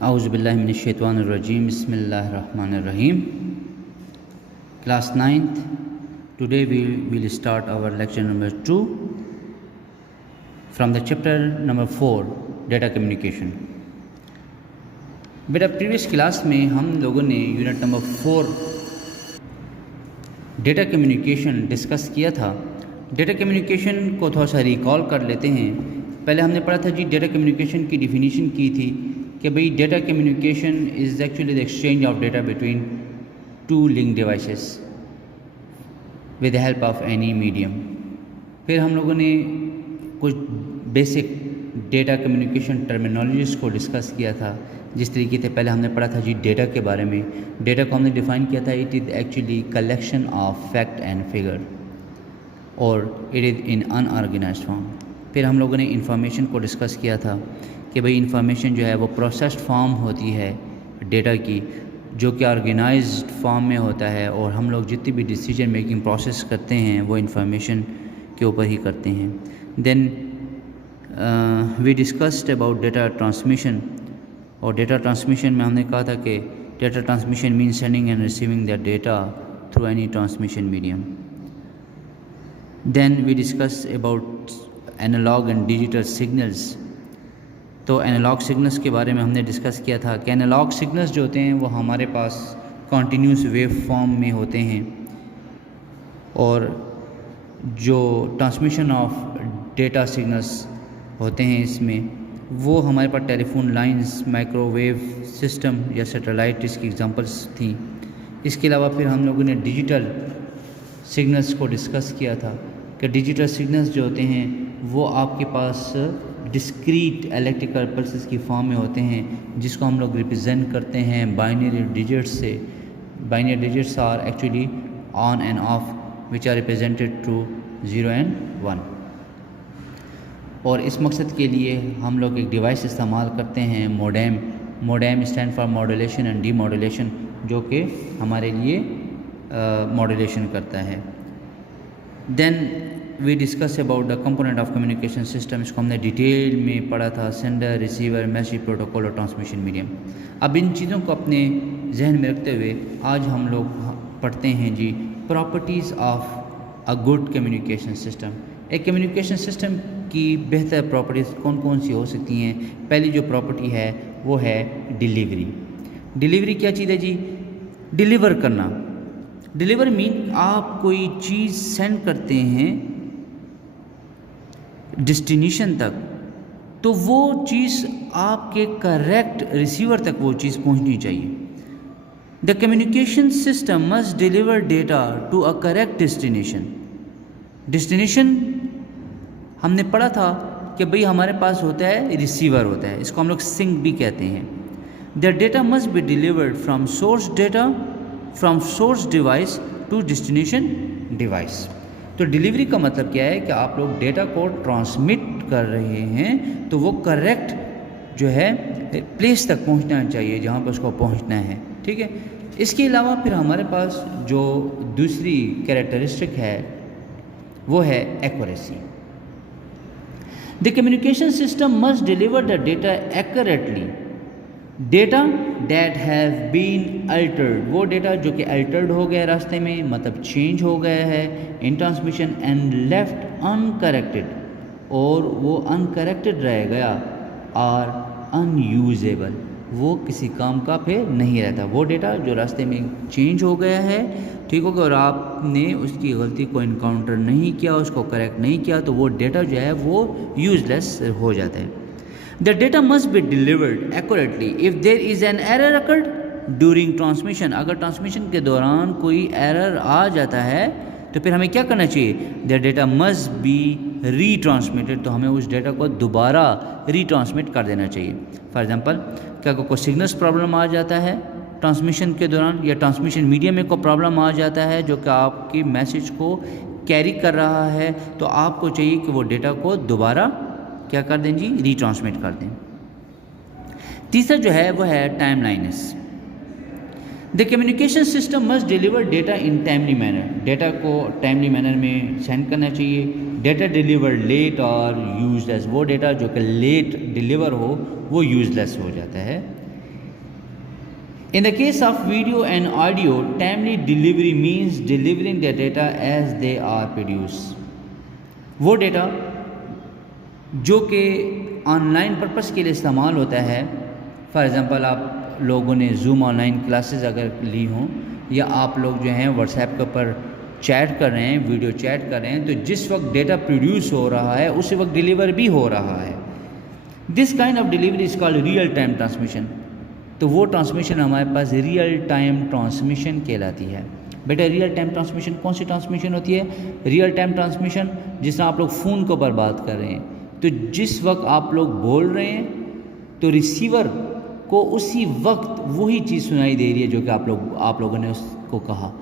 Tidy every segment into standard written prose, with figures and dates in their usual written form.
Auzubillahiminash-shaytanir-rajim. Bismillahir-rahmanir-rahim. Class 9th. Today we will start our lecture number 2 from the chapter number 4, Data Communication. बेटा previous class में हम लोगों ने unit number 4 data communication discuss किया था। Data communication को थोड़ा सा रिकॉल कर लेते हैं। पहले हमने पढ़ा था जी, डेटा कम्युनिकेशन की डिफिनीशन की थी कि भाई data communication is actually the exchange of data between two link devices with the help of any medium. फिर हम लोगों ने कुछ बेसिक डेटा कम्युनिकेशन टर्मिनोलॉजीज़ को डिस्कस किया था। जिस तरीके से पहले हमने पढ़ा था जी डेटा के बारे में। डेटा को हमने डिफ़ाइन किया था, it is actually collection of fact and figure और it is in unorganised form. फिर हम लोगों ने इंफॉर्मेशन को डिस्कस किया था कि भाई इंफॉर्मेशन जो है वो प्रोसेस्ड फॉर्म होती है डेटा की, जो कि ऑर्गेनाइज्ड फॉर्म में होता है, और हम लोग जितनी भी डिसीजन मेकिंग प्रोसेस करते हैं वो इंफॉर्मेशन के ऊपर ही करते हैं। Then we discussed about data transmission, और डेटा ट्रांसमिशन में हमने कहा था कि data transmission mean sending and receiving the data through any transmission medium. Then we discuss about analog and digital signals. तो एनालॉग सिग्नल्स के बारे में हमने डिस्कस किया था कि एनालॉग सिग्नल्स जो होते हैं वो हमारे पास कॉन्टीन्यूस वेव फॉर्म में होते हैं, और जो ट्रांसमिशन ऑफ डेटा सिग्नल्स होते हैं इसमें वो हमारे पास टेलीफोन लाइंस, माइक्रोवेव सिस्टम या सैटेलाइट इसकी एग्जांपल्स थी। इसके अलावा फिर हम लोगों ने डिजिटल सिग्नल्स को डिस्कस किया था कि डिजिटल सिग्नल्स जो होते हैं वो आपके पास डिस्क्रीट इलेक्ट्रिकल पल्सेस की फॉर्म में होते हैं, जिसको हम लोग रिप्रेजेंट करते हैं बाइनरी डिजिट्स से। Binary digits are actually on and off which are represented through 0 and 1। और इस मकसद के लिए हम लोग एक डिवाइस इस्तेमाल करते हैं, modem. Modem stand for modulation and demodulation, जो कि हमारे लिए मॉड्यूलेशन करता है। Then we discuss about the component of communication system. इसको हमने डिटेल में पढ़ा था, सेंडर, रिसीवर, मैसेज, प्रोटोकॉल और ट्रांसमिशन मीडियम। अब इन चीज़ों को अपने जहन में रखते हुए आज हम लोग पढ़ते हैं जी properties of a good communication system. एक कम्युनिकेशन सिस्टम की बेहतर प्रॉपर्टीज़ कौन कौन सी हो सकती हैं। पहली जो प्रॉपर्टी है वो है डिलीवरी। डिलीवरी क्या चीज़ है जी? डिलीवर करना। डिलीवर मीन आप कोई चीज़ सेंड करते हैं डेस्टिनेशन तक, तो वो चीज़ आपके करेक्ट रिसीवर तक वो चीज़ पहुंचनी चाहिए। The communication system must deliver data to a correct destination. Destination हमने पढ़ा था कि भाई हमारे पास होता है रिसीवर होता है, इसको हम लोग सिंक भी कहते हैं। The data must be delivered from source data from source device to destination device. तो डिलीवरी का मतलब क्या है कि आप लोग डेटा को ट्रांसमिट कर रहे हैं तो वो करेक्ट जो है प्लेस तक पहुंचना चाहिए जहां पर उसको पहुंचना है, ठीक है। इसके अलावा फिर हमारे पास जो दूसरी कैरेक्टरिस्टिक है वो है accuracy. The communication system must deliver the data accurately. Data that have been altered, वो डेटा जो कि अल्टर्ड हो गया रास्ते में, मतलब चेंज हो गया है इन ट्रांसमिशन, एंड लेफ्ट अनकरेक्टेड, और वो अनकरेक्टेड रह गया, और अनयूजेबल, वो किसी काम का फिर नहीं रहता। वो डेटा जो रास्ते में चेंज हो गया है, ठीक होगा, और आपने उसकी गलती को इनकाउंटर नहीं किया, उसको करेक्ट नहीं किया, तो वो डेटा जो है वो यूजलेस हो जाता है। The data must be delivered accurately. If there is an error occurred during transmission, अगर ट्रांसमिशन के दौरान कोई एरर आ जाता है तो फिर हमें क्या करना चाहिए? The data must be retransmitted, तो हमें उस डेटा को दोबारा रीट्रांसमिट कर देना चाहिए। फॉर एग्जांपल, क्या कोई सिग्नल्स प्रॉब्लम आ जाता है ट्रांसमिशन के दौरान, या ट्रांसमिशन मीडियम में कोई प्रॉब्लम आ जाता है जो कि आपकी मैसेज को कैरी कर रहा है, तो आपको चाहिए कि वो डेटा को दोबारा क्या कर दें जी? रीट्रांसमिट कर दें। तीसरा जो है वो है timeliness. The communication system must deliver data in timely manner. Data को टाइमली मैनर में सेंड करना चाहिए। डेटा डिलीवर लेट और यूजलेस, वो डेटा जो कि लेट डिलीवर हो वो यूजलेस हो जाता है। In the case of video and audio, timely delivery means delivering the data as they are produced. वो डेटा जो कि ऑनलाइन पर्पस के लिए इस्तेमाल होता है, फॉर एग्ज़ाम्पल आप लोगों ने जूम ऑनलाइन क्लासेस अगर ली हों, या आप लोग जो हैं व्हाट्सएप के ऊपर चैट कर रहे हैं, वीडियो चैट कर रहे हैं, तो जिस वक्त डेटा प्रोड्यूस हो रहा है उसी वक्त डिलीवर भी हो रहा है। This kind of delivery is called real time transmission. तो वो ट्रांसमिशन हमारे पास रियल टाइम ट्रांसमिशन कहलाती है। बेटा रियल टाइम ट्रांसमिशन कौन सी ट्रांसमिशन होती है? रियल टाइम ट्रांसमिशन जिस तरह आप लोग फ़ोन के ऊपर बात कर रहे हैं, तो जिस वक्त आप लोग बोल रहे हैं तो रिसीवर को उसी वक्त वही चीज़ सुनाई दे रही है जो कि आप लोगों ने उसको कहा।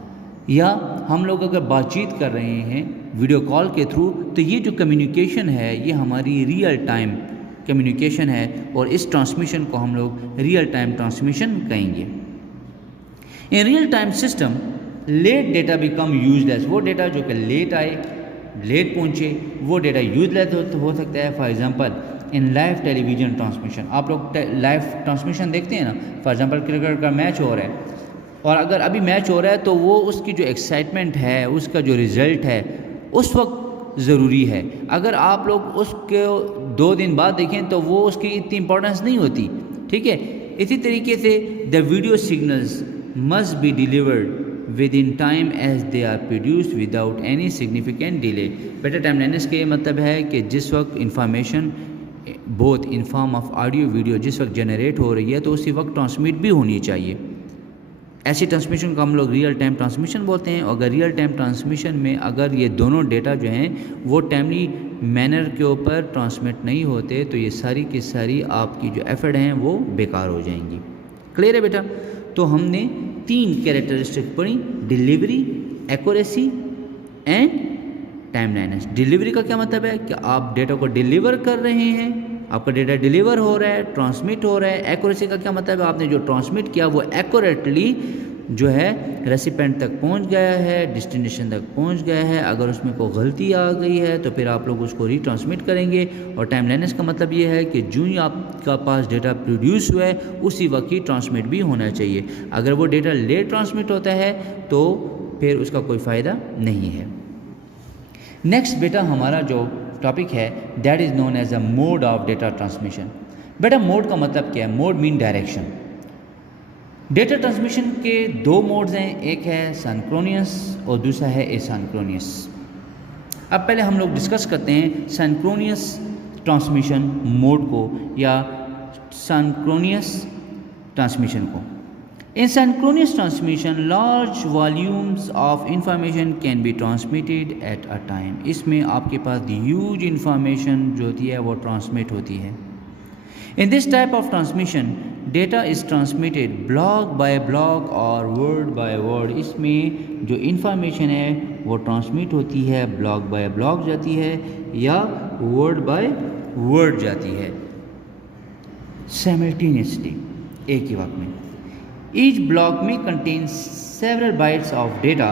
या हम लोग अगर बातचीत कर रहे हैं वीडियो कॉल के थ्रू, तो ये जो कम्युनिकेशन है ये हमारी रियल टाइम कम्युनिकेशन है, और इस ट्रांसमिशन को हम लोग रियल टाइम ट्रांसमिशन कहेंगे। In real time system late data become useless. वो डेटा जो कि लेट आए, लेट पहुँचे, वो डेटा यूजलेस हो सकता है। For example in live television transmission, आप लोग लाइव ट्रांसमिशन देखते हैं ना, फॉर एग्जांपल क्रिकेट का मैच हो रहा है, और अगर अभी मैच हो रहा है तो वो उसकी जो एक्साइटमेंट है, उसका जो रिज़ल्ट है उस वक्त ज़रूरी है। अगर आप लोग उसके 2 दिन बाद देखें तो वो उसकी इतनी इंपॉर्टेंस नहीं होती, ठीक है। इसी तरीके से the video signals must be delivered within time as they are produced without any significant delay. बेटा टाइमलाइनेस का ये मतलब है कि जिस वक्त information both in form of audio video जिस वक्त जनरेट हो रही है तो उसी वक्त ट्रांसमिट भी होनी चाहिए। ऐसी ट्रांसमिशन को हम लोग रियल टाइम ट्रांसमिशन बोलते हैं। अगर रियल टाइम ट्रांसमिशन में अगर ये दोनों डेटा जो हैं वो टाइमली मैनर के ऊपर ट्रांसमिट नहीं होते तो ये सारी की सारी आपकी जो एफर्ट हैं वो बेकार हो जाएंगी। क्लियर है बेटा? तो हमने 3 कैरेक्टरिस्टिक पढ़ी, डिलीवरी, एक्यूरेसी एंड टाइमलाइनेस। डिलीवरी का क्या मतलब है कि आप डेटा को डिलीवर कर रहे हैं, आपका डेटा डिलीवर हो रहा है, ट्रांसमिट हो रहा है। एक्यूरेसी का क्या मतलब है? आपने जो ट्रांसमिट किया वो एक्यूरेटली जो है रेसिपेंट तक पहुंच गया है, डेस्टिनेशन तक पहुंच गया है। अगर उसमें कोई गलती आ गई है तो फिर आप लोग उसको रीट्रांसमिट करेंगे। और टाइमलाइनेस का मतलब ये है कि जो ही आपका पास डेटा प्रोड्यूस हुआ है उसी वक्त ही ट्रांसमिट भी होना चाहिए। अगर वो डेटा लेट ट्रांसमिट होता है तो फिर उसका कोई फ़ायदा नहीं है। नेक्स्ट बेटा हमारा जो टॉपिक है that is known as a mode of data transmission. बेटा मोड का मतलब क्या है? Mode mean direction. Data transmission के 2 मोड्स हैं, एक है सिंक्रोनियस और दूसरा है एसिंक्रोनियस। अब पहले हम लोग डिस्कस करते हैं सिंक्रोनियस ट्रांसमिशन मोड को या सिंक्रोनियस ट्रांसमिशन को। In synchronous transmission, large volumes of information can be transmitted at a time. इसमें आपके पास huge information जो होती है वो transmit होती है। In this type of transmission, data is transmitted block by block or word by word. इसमें जो information है वो transmit होती है, block by block जाती है या word by word जाती है simultaneously, एक ही वक्त में। Each block may contain several bytes of data.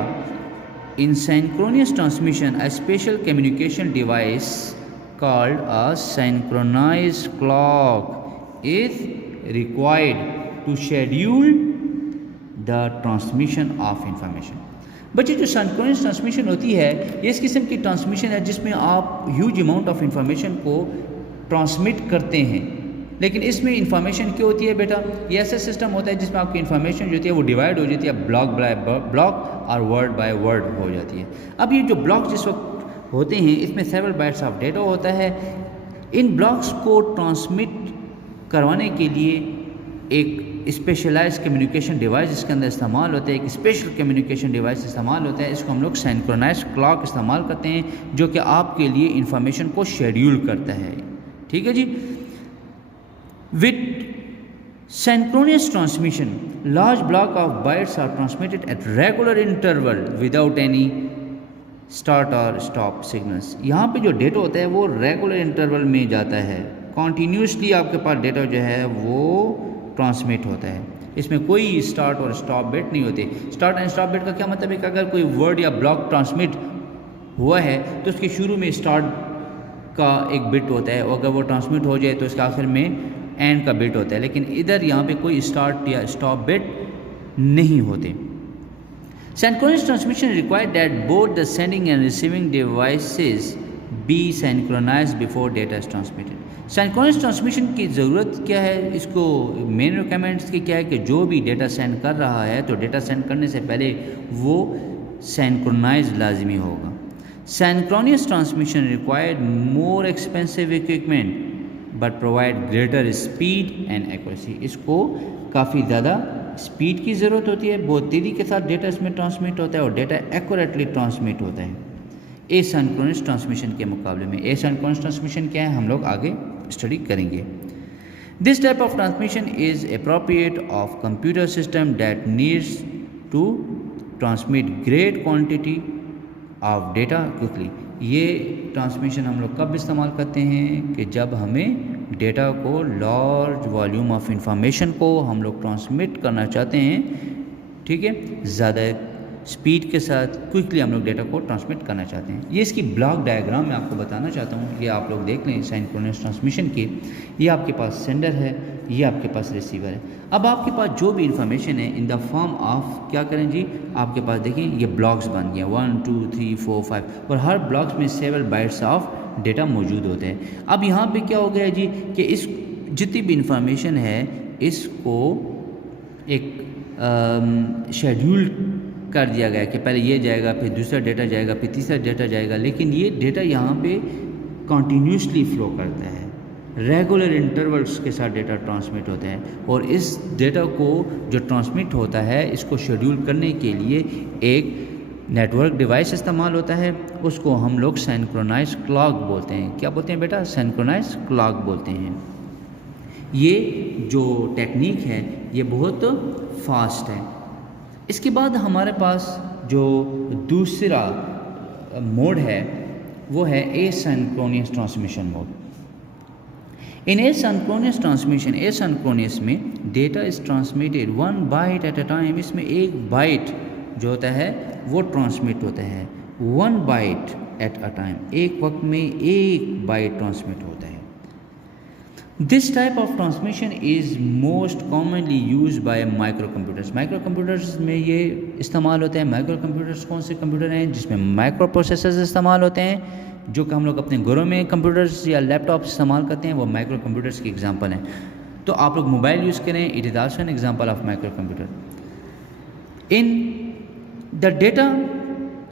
In synchronous transmission, a special communication device called a synchronized clock is required to schedule the transmission of information. बच्चे जो synchronous transmission होती है ये इस किस्म की ट्रांसमिशन है जिसमें आप ह्यूज अमाउंट ऑफ इंफॉर्मेशन को ट्रांसमिट करते हैं। लेकिन इसमें इंफॉर्मेशन क्या होती है बेटा? ये ऐसा सिस्टम होता है जिसमें आपकी इंफॉर्मेशन जो होती है वो डिवाइड हो जाती है, ब्लॉक बाय ब्लॉक और वर्ड बाय वर्ड हो जाती है। अब ये जो ब्लॉक जिस वक्त होते हैं इसमें सेवरल बाइट्स ऑफ डेटा होता है। इन ब्लॉक्स को ट्रांसमिट करवाने के लिए एक स्पेशलाइज्ड कम्युनिकेशन डिवाइस इसके अंदर इस्तेमाल होता है, एक स्पेशल कम्युनिकेशन डिवाइस इस्तेमाल होता है। इसको हम लोग सिंक्रोनाइज्ड क्लॉक इस्तेमाल करते हैं जो कि आपके लिए इंफॉर्मेशन को शेड्यूल करता है। ठीक है जी। With synchronous transmission, large block of bytes are transmitted at regular interval without any start or stop signals. यहाँ पे जो डेटा होता है वो रेगुलर इंटरवल में जाता है, कॉन्टीन्यूसली आपके पास डेटा जो है वो ट्रांसमिट होता है। इसमें कोई स्टार्ट और स्टॉप बिट नहीं होते। स्टार्ट एंड स्टॉप बिट का क्या मतलब है कि अगर कोई वर्ड या ब्लॉक ट्रांसमिट हुआ है तो उसके शुरू में स्टार्ट का एक बिट होता है, और अगर वो ट्रांसमिट हो जाए तो उसके आखिर में एंड का बिट होता है। लेकिन इधर यहाँ पे कोई स्टार्ट या स्टॉप बिट नहीं होते। Synchronous transmission required that both the sending and receiving devices be synchronized before data is transmitted. Synchronous transmission की ज़रूरत क्या है, इसको मेन रिक्वायरमेंट्स की क्या है कि जो भी डेटा सेंड कर रहा है तो डेटा सेंड करने से पहले वो सिंक्रोनाइज लाजमी होगा। Synchronous transmission required more expensive equipment but provide greater speed and accuracy. इसको काफ़ी ज़्यादा स्पीड की ज़रूरत होती है, बहुत तेज़ी के साथ डेटा इसमें ट्रांसमिट होता है और डेटा एक्यूरेटली ट्रांसमिट होता है एसिंक्रोनस ट्रांसमिशन के मुकाबले में। एसिंक्रोनस ट्रांसमिशन क्या है हम लोग आगे स्टडी करेंगे। This type of transmission is appropriate of computer system that needs to transmit great quantity of data quickly. ये ट्रांसमिशन हम लोग कब इस्तेमाल करते हैं कि जब हमें डेटा को, लार्ज वॉल्यूम ऑफ इंफॉर्मेशन को हम लोग ट्रांसमिट करना चाहते हैं, ठीक है, ज़्यादा स्पीड के साथ क्विकली हम लोग डेटा को ट्रांसमिट करना चाहते हैं। ये इसकी ब्लॉक डायग्राम मैं आपको बताना चाहता हूँ, ये आप लोग देख लें सिंक्रोनस ट्रांसमिशन की। ये आपके पास सेंडर है, ये आपके पास रिसीवर है। अब आपके पास जो भी इंफॉर्मेशन है इन द फॉर्म ऑफ क्या करें जी, आपके पास देखें ये ब्लॉक्स बन गए 1 2 3 4 5 और हर ब्लॉक्स में सेवरल बाइट्स ऑफ डेटा मौजूद होते हैं। अब यहाँ पे क्या हो गया जी कि इस जितनी भी इंफॉर्मेशन है इसको एक शेड्यूल कर दिया गया कि पहले ये जाएगा, फिर दूसरा डेटा जाएगा, फिर तीसरा डेटा जाएगा, लेकिन ये डेटा यहाँ पे कॉन्टीन्यूसली फ़्लो करता है, रेगुलर इंटरवल्स के साथ डेटा ट्रांसमिट होते हैं और इस डेटा को जो ट्रांसमिट होता है इसको शेड्यूल करने के लिए एक नेटवर्क डिवाइस इस्तेमाल होता है, उसको हम लोग सिंक्रोनाइज क्लॉक बोलते हैं। क्या बोलते हैं बेटा? सिंक्रोनाइज क्लॉक बोलते हैं। ये जो टेक्निक है ये बहुत फास्ट है। इसके बाद हमारे पास जो दूसरा मोड है वो है asynchronous transmission mode. In asynchronous transmission, asynchronous में data is transmitted 1 byte at a time. इसमें एक बाइट जो होता है वो ट्रांसमिट होता है 1 बाइट एट अ टाइम, एक वक्त में एक बाइट ट्रांसमिट होता है। This type of transmission is most commonly use by micro computers. Micro computers में ये इस्तेमाल होते हैं। माइक्रो कंप्यूटर्स कौन से कंप्यूटर हैं? जिसमें माइक्रो प्रोसेसर्स इस्तेमाल होते हैं, जो कि हम लोग अपने घरों में कंप्यूटर्स या लैपटॉप इस्तेमाल करते हैं, वो माइक्रो कंप्यूटर्स की एग्जांपल हैं। तो आप लोग मोबाइल यूज़ करें, it is also an example of micro computer. In the data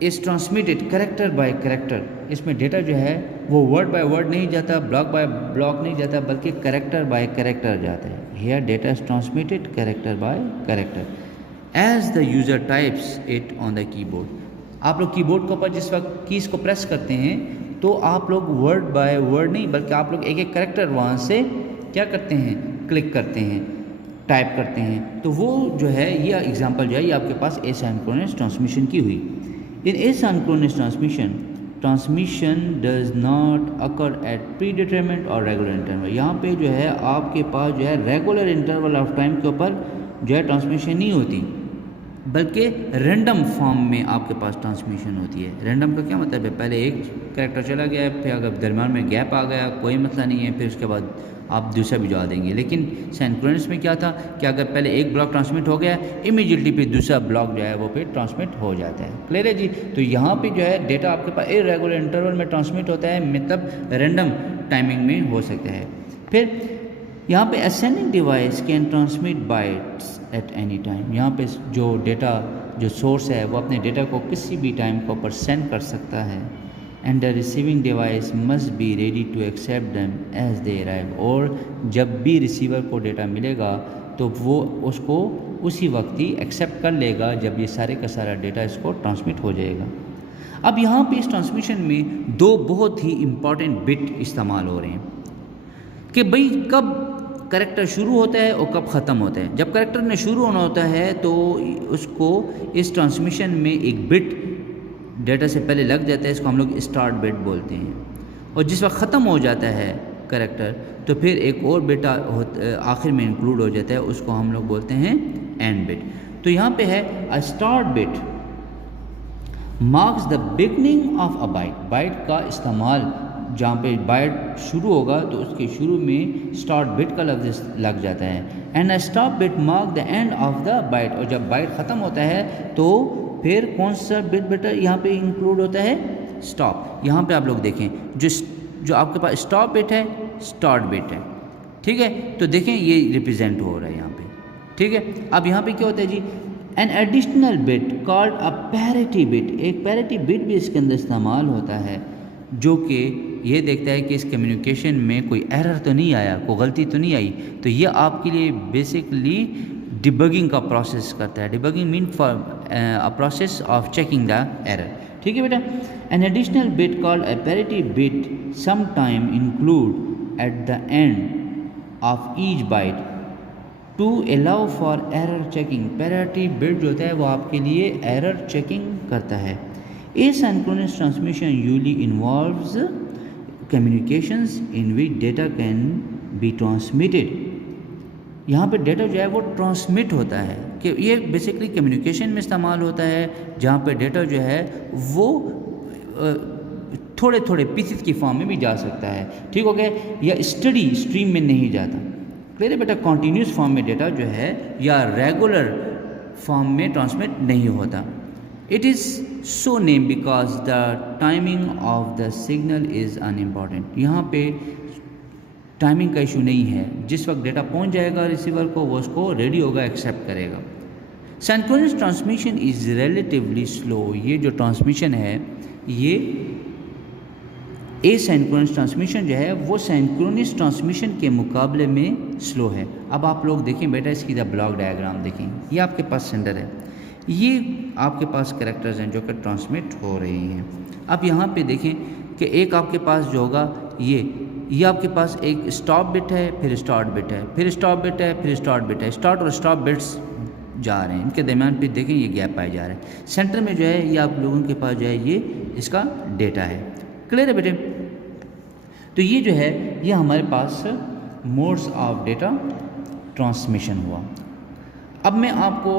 is transmitted character by character. इसमें डेटा जो है वो वर्ड बाय वर्ड नहीं जाता, ब्लॉक बाय ब्लॉक नहीं जाता, बल्कि कैरेक्टर बाय कैरेक्टर जाता है। Here data is transmitted character by character as the user types it on the keyboard. आप लोग कीबोर्ड के ऊपर जिस वक्त कीज़ को प्रेस करते हैं तो आप लोग वर्ड बाय वर्ड नहीं, बल्कि आप लोग एक एक कैरेक्टर वहाँ से क्या करते हैं, क्लिक करते हैं, टाइप करते हैं। तो वो जो है ये एग्जांपल जो है ये आपके पास एसिंक्रोनस ट्रांसमिशन की हुई। In asynchronous transmission does not occur at predetermined और रेगुलर इंटरवल। यहाँ पे जो है आपके पास जो है रेगुलर इंटरवल ऑफ टाइम के ऊपर जो है ट्रांसमिशन नहीं होती, बल्कि रैंडम फॉर्म में आपके पास ट्रांसमिशन होती है। रैंडम का क्या मतलब है? पहले एक कैरेक्टर चला गया, फिर अगर दरम्यान में गैप आ गया कोई मसला नहीं है, फिर उसके बाद आप दूसरा भिजवा देंगे। लेकिन सिंक्रोनस में क्या था कि अगर पहले एक ब्लॉक ट्रांसमिट हो गया, इमीडिएटली फिर दूसरा ब्लॉक जो है वो फिर ट्रांसमिट हो जाता है। क्लियर है जी? तो यहाँ पे जो है डेटा आपके पास इरेगुलर इंटरवल में ट्रांसमिट होता है, मतलब रैंडम टाइमिंग में हो सकता है। फिर यहाँ पे ascending device can transmit bytes at any time. यहाँ पे जो डेटा जो सोर्स है वो अपने डेटा को किसी भी टाइम के ऊपर सेंड कर सकता है। And the receiving device must be ready to accept them as they arrive. और जब भी रिसीवर को डेटा मिलेगा तो वो उसको उसी वक्त ही एक्सेप्ट कर लेगा जब ये सारे का सारा डेटा इसको ट्रांसमिट हो जाएगा। अब यहाँ पे इस ट्रांसमिशन में दो बहुत ही इम्पॉर्टेंट बिट इस्तेमाल हो रहे हैं कि भाई कब कैरेक्टर शुरू होता है और कब ख़त्म होता है। जब कैरेक्टर ने शुरू होना होता है तो उसको इस ट्रांसमिशन में एक बिट डेटा से पहले लग जाता है, इसको हम लोग स्टार्ट बिट बोलते हैं। और जिस वक्त ख़त्म हो जाता है कैरेक्टर तो फिर एक और बिट आखिर में इंक्लूड हो जाता है, उसको हम लोग बोलते हैं एंड बिट। तो यहाँ पे है a start bit marks the beginning of a byte. Byte का इस्तेमाल जहाँ पे बाइट शुरू होगा तो उसके शुरू में स्टार्ट बिट का लफ्ज़ लग जाता है, and a stop bit mark the end of the byte, और जब बाइट ख़त्म होता है तो फिर कौन सा बिट बेटा यहाँ पे इंक्लूड होता है, स्टॉप। यहाँ पे आप लोग देखें जो आपके पास स्टॉप बिट है स्टार्ट बिट है, ठीक है, तो देखें ये रिप्रेजेंट हो रहा है यहाँ पे, ठीक है। अब यहाँ पे क्या होता है जी, an additional bit called a parity bit, एक पैरिटी बिट भी इसके अंदर इस्तेमाल होता है जो कि ये देखता है कि इस कम्युनिकेशन में कोई एरर तो नहीं आया, कोई गलती तो नहीं आई, तो ये आपके लिए बेसिकली डिबगिंग का प्रोसेस करता है। Debugging mean for a process of checking the error, ठीक है बेटा। An additional bit called a parity bit some time include at the end of each byte to allow for error checking. Parity bit जो होता है वो आपके लिए error checking करता है। Asynchronous transmission usually involves communications in which data can be transmitted. यहाँ पे डेटा जो है वो ट्रांसमिट होता है, कि ये बेसिकली कम्युनिकेशन में इस्तेमाल होता है जहाँ पे डेटा जो है वो थोड़े थोड़े पीसेस की फॉर्म में भी जा सकता है, ठीक हो गया, या स्टडी स्ट्रीम में नहीं जाता। क्लियर है बेटा, कॉन्टीन्यूस फॉर्म में डेटा जो है या रेगुलर फॉर्म में ट्रांसमिट नहीं होता। It is so named because the timing of the signal is unimportant. यहाँ पे टाइमिंग का इशू नहीं है, जिस वक्त डेटा पहुँच जाएगा रिसीवर को वो उसको रेडी होगा, एक्सेप्ट करेगा। Synchronous transmission is relatively slow. ये जो ट्रांसमिशन है ये एसिंक्रोनस ट्रांसमिशन जो है वो सिंक्रोनस ट्रांसमिशन के मुकाबले में स्लो है। अब आप लोग देखें बेटा इसकी द ब्लॉक डायग्राम देखें, ये आपके पास सेंडर है, ये आपके पास कैरेक्टर्स हैं जो कि ट्रांसमिट हो रही हैं। अब यहाँ पे देखें कि एक आपके पास जो होगा ये आपके पास एक स्टॉप बिट है, फिर स्टार्ट बिट है, फिर स्टॉप बिट है, फिर स्टार्ट बिट है। स्टार्ट और स्टॉप बिट्स जा रहे हैं, इनके दरमियान पे देखें ये गैप पाए जा रहे हैं। सेंटर में जो है ये आप लोगों के पास जो है ये इसका डेटा है। क्लियर है बेटे, तो ये जो है ये हमारे पास मोड्स ऑफ डेटा ट्रांसमिशन हुआ। अब मैं आपको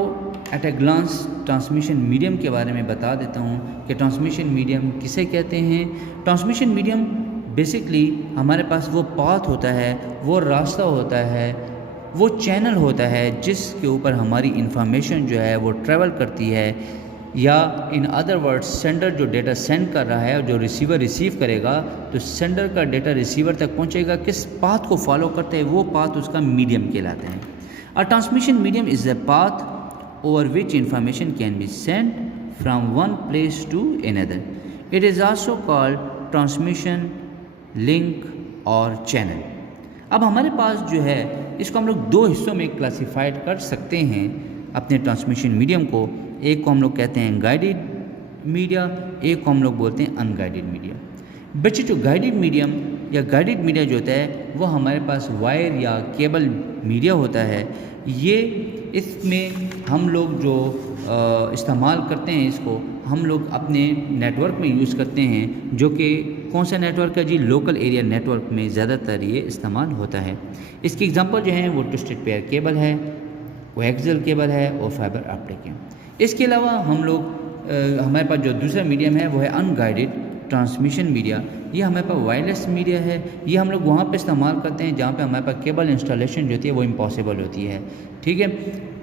at a glance transmission medium के बारे में बता देता हूँ कि ट्रांसमिशन मीडियम किसे कहते हैं। ट्रांसमिशन मीडियम बेसिकली हमारे पास वो पाथ होता है, वो रास्ता होता है, वो चैनल होता है जिसके ऊपर हमारी इंफॉर्मेशन जो है वो ट्रैवल करती है, या इन अदर वर्ड्स सेंडर जो डेटा सेंड कर रहा है और जो रिसीवर रिसीव करेगा, तो सेंडर का डेटा रिसीवर तक पहुँचेगा किस पाथ को फॉलो करते हैं, वो पाथ उसका मीडियम कहलाता है। A transmission medium is a path over which information can be sent from one place to another. It is also called transmission link or channel. अब हमारे पास जो है इसको हम लोग दो हिस्सों में क्लासिफाइड कर सकते हैं अपने ट्रांसमिशन मीडियम को। एक को हम लोग कहते हैं गाइडेड मीडिया, एक को हम लोग बोलते हैं अनगाइडेड मीडिया। बच्चे जो गाइडेड मीडियम या गाइडेड मीडिया जो होता है वो हमारे पास वायर या केबल मीडिया होता है। ये इसमें हम लोग जो इस्तेमाल करते हैं इसको हम लोग अपने नेटवर्क में यूज़ करते हैं, जो कि कौन सा नेटवर्क है जी, लोकल एरिया नेटवर्क में ज़्यादातर ये इस्तेमाल होता है। इसकी एग्जांपल जो है वो ट्विस्टेड पेयर केबल है, वो एक्सल केबल है और फाइबर ऑप्टिक है। इसके अलावा हम लोग हमारे पास जो दूसरा मीडियम है वो है अनगाइडेड ट्रांसमिशन मीडिया। ये हमारे पास वायरलेस मीडिया है, ये हम लोग वहाँ पे इस्तेमाल करते हैं जहाँ पे हमारे पास केबल इंस्टॉलेशन जो होती है वो इम्पॉसिबल होती है, ठीक है।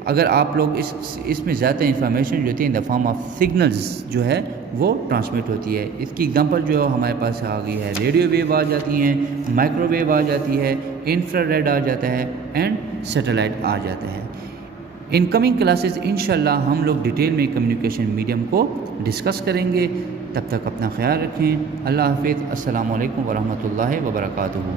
अगर आप लोग इसमें ज़्यादा इंफॉर्मेशन जो होती है in the form of signals जो है वो ट्रांसमिट होती है। इसकी एग्जांपल जो हमारे पास आ गई है, रेडियो वेव आ जाती हैं, माइक्रोवेव आ जाती है, इंफ्रारेड आ जाता है एंड सैटेलाइट आ जाता है। इन कमिंग क्लासेस इंशाल्लाह हम लोग डिटेल में कम्युनिकेशन मीडियम को डिस्कस करेंगे। तब तक अपना ख्याल रखें। अल्लाह हाफिज़। अस्सलामु अलैकुम वरहमतुल्लाहि वबरकातुहू।